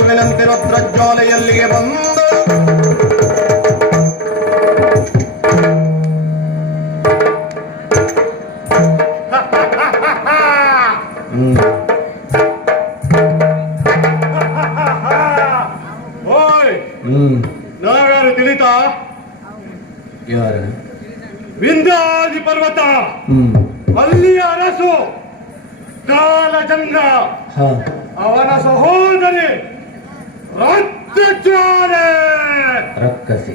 ದಿವಿನಂತೆ ರುದ್ರಜ್ವಾಲೆಯಲ್ಲಿಗೆ ಬಂದು ನಾವ್ಯಾರು ತಿಳಿತಾ? ಯಾರು? ವಿಂಧ್ಯಾದಿ ಪರ್ವತ ಅಲ್ಲಿಯ ಅರಸು ಕಾಲಚಂದ್ರ, ಅವನ ಸಹೋದರಿ ರಕ್ತಜ್ವಾಲೆ. ರಕ್ಕಸಿ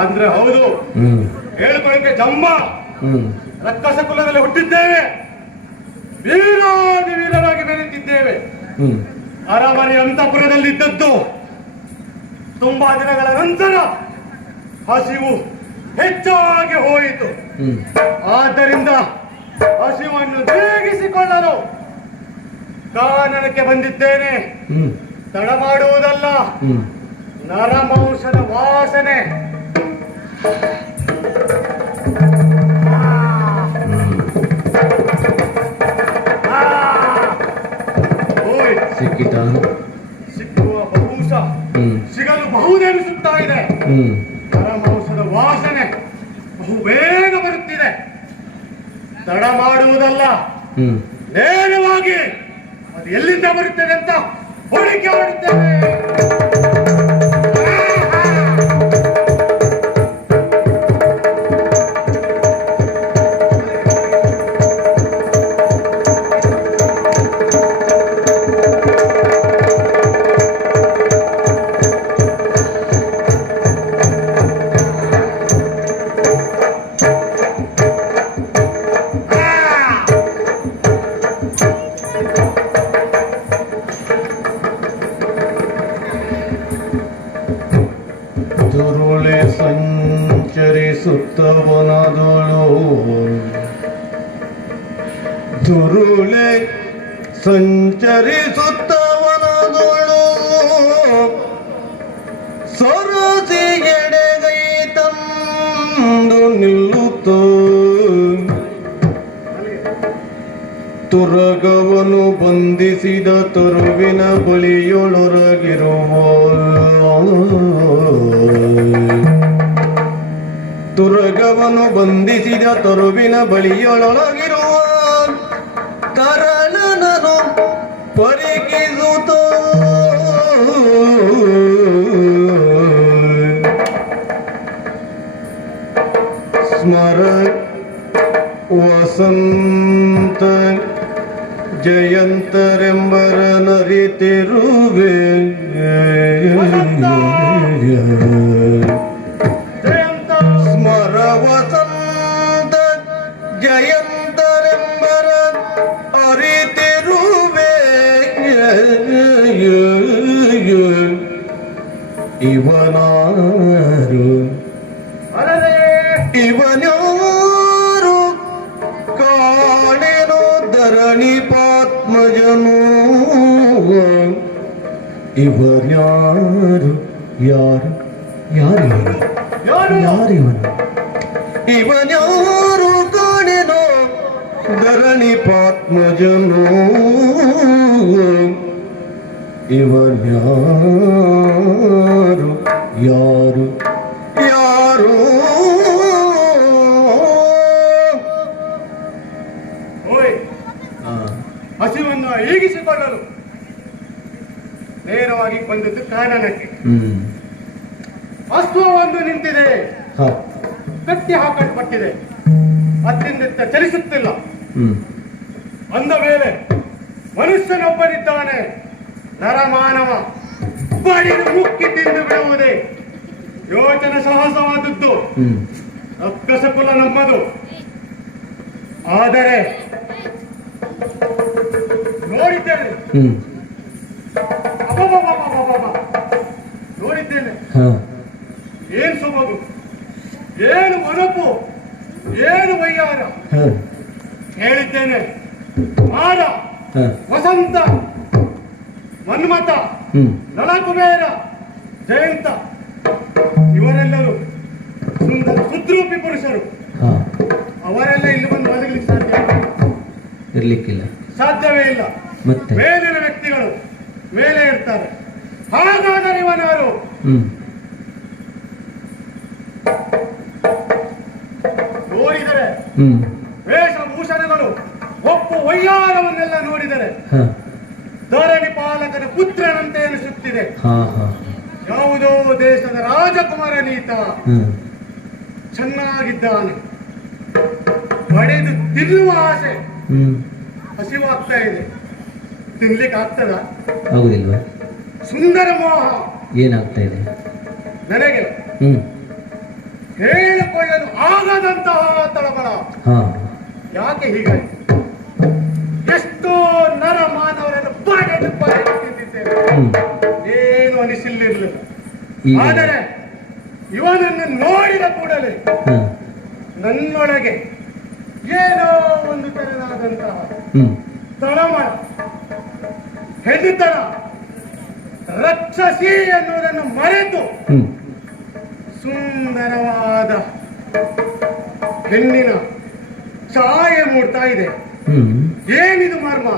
ಅಂದ್ರೆ ಹೌದು, ಹೇಳ್ಕೊಳ್ಳಿಕ್ಕೆ ಜಂಬ. ರಕ್ಕಸ ಕುಲದಲ್ಲಿ ಹುಟ್ಟಿದ್ದೇವೆ, ವೀರಾದಿ ವೀರರಾಗಿ ಬೆರೆತಿದ್ದೇವೆ. ಅರಮನೆ ಅಂತಃಪುರದಲ್ಲಿದ್ದದ್ದು ತುಂಬಾ ದಿನಗಳ ನಂತರ ಹಸಿವು ಹೆಚ್ಚಾಗಿ ಹೋಯಿತು. ಆದ್ದರಿಂದ ಹಸಿವನ್ನು ಬೇಗಿಸಿಕೊಳ್ಳಲು ಕಾನನಕ್ಕೆ ಬಂದಿದ್ದೇನೆ. ತಡ ಮಾಡುವುದಲ್ಲ, ನರಮಾಂಸದ ವಾಸನೆ ಸಿಕ್ಕುವ ಬಹುಶ ಸಿಗಲು ಬಹುದೆನಿಸುತ್ತಾ ಇದೆ. ನರಮಾಂಸದ ವಾಸನೆ ಬಹು ಬೇಗ ಬರುತ್ತಿದೆ. ತಡ ಮಾಡುವುದಲ್ಲ, ನೇರವಾಗಿ ಅದು ಎಲ್ಲಿಂದ ಬರುತ್ತದೆ ಅಂತ ಹುಡುಕಿ ಮಾಡುತ್ತೇವೆ. ದುರುಳೆ ಸಂಚರಿಸುತ್ತವನದಳು, ದುರುಳೆ ಸಂಚರಿಸುತ್ತವನದಳು, ಸರಸಿ ಎಡೆಗೈ ತಂದು ನಿಲ್ಲುತ್ತ ತುರಗವನು ಬಂಧಿಸಿದ ತರುವಿನ ಬಳಿಯೊಳಗಿರುವ, ತುರಗವನು ಬಂಧಿಸಿದ ತರುವಿನ ಬಳಿಯೊಳಗಿರುವ ತರಣನನು ಪರಿಕಿಸುತ್ತ ಸ್ಮರ ವಸಂತ ಜಯಂತರೆಂಬರ ನರಿತಿರುವೆ. ಸ್ಮರ ವಸಂತ ಜಯಂತರೆಂಬರ ಅರಿತಿರುವೆ. ಇವನಾರು ಇವನ್ಯಾರು ಕಾಣೆನು ಧರಣಿ ಪಾತ್ಮಜನು. ಇವನ್ಯಾರು ಯಾರು ಯಾರು ಯಾರಿವನು? ಇವನ್ಯಾರು ಕಾಣೆನು ಧರಣಿ ಪಾತ್ಮಜನು. ಇವನ್ಯಾರು ಯಾರು ಯಾರು? ಹಸಿವನ್ನು ಈಗಿಸಿಕೊಳ್ಳಲು ನೇರವಾಗಿ ಬಂದದ್ದು ಕಾನನಕ್ಕೆ. ಅಶ್ವವೊಂದು ನಿಂತಿದೆ, ಕಟ್ಟಿ ಹಾಕಲ್ಪಟ್ಟಿದೆ, ಅತ್ತಿಂದಿತ್ತ ಚಲಿಸುತ್ತಿಲ್ಲ. ಅಂದ ಮೇಲೆ ಮನುಷ್ಯನೊಬ್ಬನಿದ್ದಾನೆ, ನರಮಾನವ, ಬಡಿದು ಮುಕ್ಕಿ ತಿಂದು ಬಿಡುವುದೇ ಯೋಚನೆ ಸಾಹಸವಾದದ್ದು. ರಕ್ಕಸ ಕುಲ ನಮ್ಮದು. ಆದರೆ ನೋಡಿದ್ದೇನೆ, ನೋಡಿದ್ದೇನೆ. ಏನ್ ಸೊಬಗು, ಏನು ಮನಪು, ಏನು ವೈಯಾರ. ಹೇಳಿದ್ದೇನೆ, ಮಾರ, ವಸಂತ, ಮನ್ಮಥ, ನಳಕುಬೇರ, ಜಯಂತ ಇವರೆಲ್ಲರೂ ಸುಂದರ ಸುದ್ರೂಪಿ ಪುರುಷರು. ಅವರೆಲ್ಲ ಇಲ್ಲಿ ಬಂದು ಬದುಕಲಿಕ್ಕೆ ಸಾಧ್ಯ ಇರ್ಲಿಕ್ಕಿಲ್ಲ, ಸಾಧ್ಯವೇ ಇಲ್ಲ. ಮತ್ತೆ ಮೇಲಿನ ವ್ಯಕ್ತಿಗಳು ಮೇಲೆ ಇರ್ತಾರೆ, ಹಾಗಾದರೆ ಇವನಾರು ಹ್ಮ್ ನೋಡಿದರೆ ಹ್ಮ್ ವೇಷಭೂಷಣಗಳು ಒಪ್ಪು ವೈಯಾರವನ್ನೆಲ್ಲ ನೋಡಿದರೆ ಹ ಧರಣಿ ಪಾಲಕನ ಪುತ್ರನಂತೆ ಅನಿಸುತ್ತಿದೆ. ಹಾ ಹಾ ಯಾವುದೋ ದೇಶದ ರಾಜಕುಮಾರನೀತ ಹ್ಮ್ ಚೆನ್ನಾಗಿದ್ದಾನೆ. ಪಡೆದು ತಿನ್ನುವ ಆಸೆ, ಹ್ಮ್ ಹಸಿವಾಗ್ತಾ ಇದೆ. ತಿನ್ಲಿಕ್ಕೆ ಆಗ್ತದ? ಆಗುದಿಲ್ವಾ? ಸುಂದರ ಮೋಹ ಏನಾಗ್ತಾ ಇದೆ? ನನಗೆ ಹ್ಮ್ ಹೇಳಿಕೊಳ್ಳಲು ಆಗದಂತಹ ತಳಬಳ. ಹಾ ಯಾಕೆ ಹೀಗಾಯ್ತು? ಎಷ್ಟೋ ನರ ಮಾನವರನ್ನು ಬಾಡೆದು ಬಾಡೆದು ತಿಂದಿದ್ದೇನೆ. ಹ್ಮ್ ಏನು ಅನಿಸಿಲ್ಲಿರಲಿಲ್ಲ. ಈಗ ಆದರೆ ಇವನನ್ನು ನೋಡಿದ ಕೂಡಲೇ ಹ ನನ್ನೊಳಗೆ ಏನೋ ಒಂದು ತೆರೆದಾದಂತಹ ಹ್ಮ್ ತಳಮಳ, ಹೆಣ್ಣುತನ, ರಕ್ಷಸಿ ಎನ್ನುವುದನ್ನು ಮರೆತು ಹ್ಮ್ ಸುಂದರವಾದ ಹೆಣ್ಣಿನ ಛಾಯೆ ಮೂಡ್ತಾ ಇದೆ. ಹ್ಮ್ ಏನಿದು ಮರ್ಮ?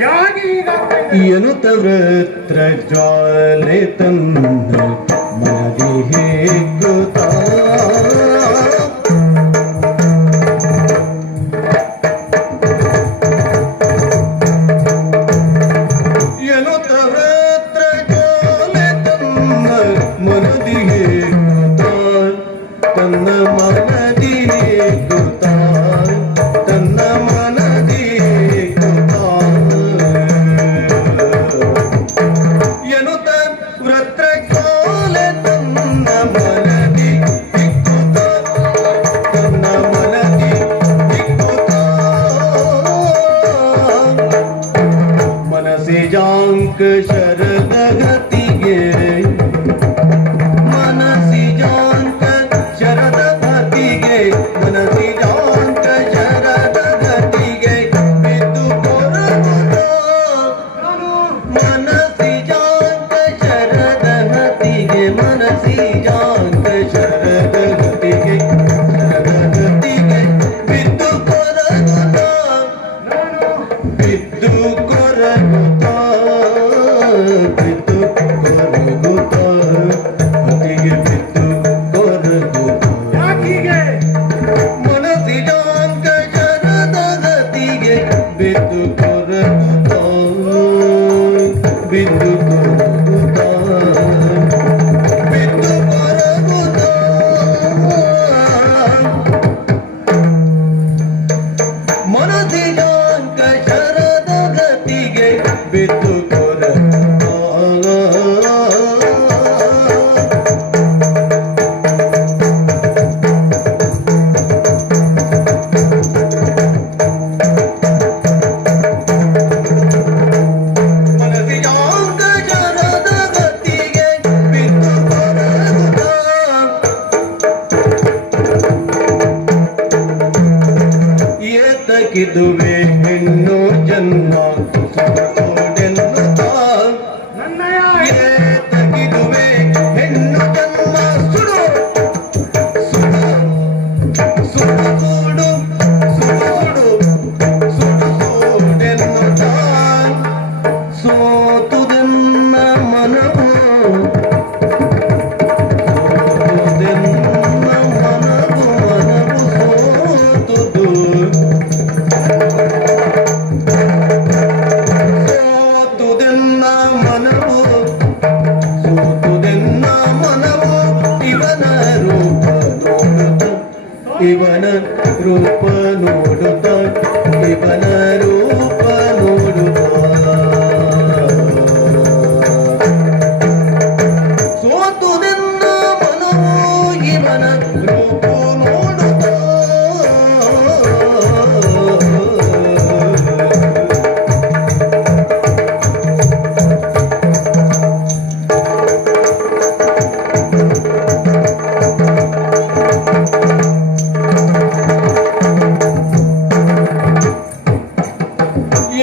ಯಾಕೆ ಹೀಗಾಗ್ತಾ ಇದೆ? ಎನ್ನುತ್ತ ವೃತ್ರ ಜ್ವಾಲೆ ತನ್ನ ಮನದಿ ಹೇಗುತ್ತ ಎನ್ನುತ್ತ ವೃತ್ರ ಜ್ವಾಲೆ ತನ್ನ ಮನದಿ ಹೇಗುತ್ತ ತನ್ನ ಮನದಿ ಹೇಗುತ್ತ ತನ್ನ ಮನದಿ ಹೇಗುತ್ತ ಎನ್ನುತ್ತ ವೃತ್ರಜ್ವಾಲೆ ತನ್ನ ಮನದಿ ದಿಕ್ಕುತ್ತ ತನ್ನ ಮನದಿ ದಿಕ್ಕುತ್ತ ಮನಸಿಜಾಂಕ ಶರದ ಗತಿಗೆ ಮನಸಿಜಾಂಕ ಶರದ ಗತಿಗೆ ಮನಸಿಜಾಂಕ ಶರದ ಗತಿಗೆ ಬಿದ್ದು ಕೊರಗುತ್ತ ನಾನು ಮನಸಿಜಾಂಕ ಶರದ ಗತಿಗೆ ಮನಸಿಜಾಂಕ ಶರದ ಗತಿಗೆ ಬಿದ್ದು ಕೊರಗುತ್ತ ನಾನು ಬಿದ್ದು ಕೊರಗುತ್ತ ಬಿದ್ದು ಕೊರಗುತ್ತ ಅತಿಗೆ ಬಿದ್ದು ಕೊರಗುತ್ತ ಯಾಕೀಗೆ? ಮನಸಿಜಾಂಕ ಶರದ ಗತಿಗೆ ಬಿದ್ದು ಕೊರಗುತ್ತ ಬಿದ್ದು ಕೊರಗುತ್ತ ಬಿದ್ದು ಕೊರಗುತ್ತ ಮನಸಿಜಾಂಕ ಶರದ ಗತಿಗೆ ಬಿದ್ದು ಕೊರಗುತ್ತ ಮನಸಿಜಾಂಕ ಶರದ ಗತಿಗೆ ಬಿದ್ದು ಕೊರಗುತ್ತ ಏತಕಿದುವೆ ಹೆಣ್ಣು ಜನ್ಮ ಸುಡೋಡೆನ್ನುತ್ತ ನನ್ನಯ ಏತಕಿದುವೆ ಹೆಣ್ಣು ಜನ್ಮ ಸುಡು ಸುಡು ಸುಡು ಸುಡು ಸುಡು ಸುಡು ಸುಡೆನ್ನುತ್ತ ಸೋತುದೆನ್ನ ಮನವು ಸೋತುದೆನ್ನ ಮನವು ಮನವು ಸೋತುದು ಸೋತುದೆನ್ನ ಮನವು ಸೋತುದೆನ್ನ ಮನವು ಇವನ ರೂಪ ನೋಡುತ್ತ ಇವನ ರೂಪ ನೋಡುತ್ತ ಇವನ ರೂಪ ನೋಡುತ್ತ ಸೋತುದೆನ್ನ ಮನವು ಇವನ ರೂಪ ನೋಡುತ್ತ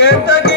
ಏತಗೆ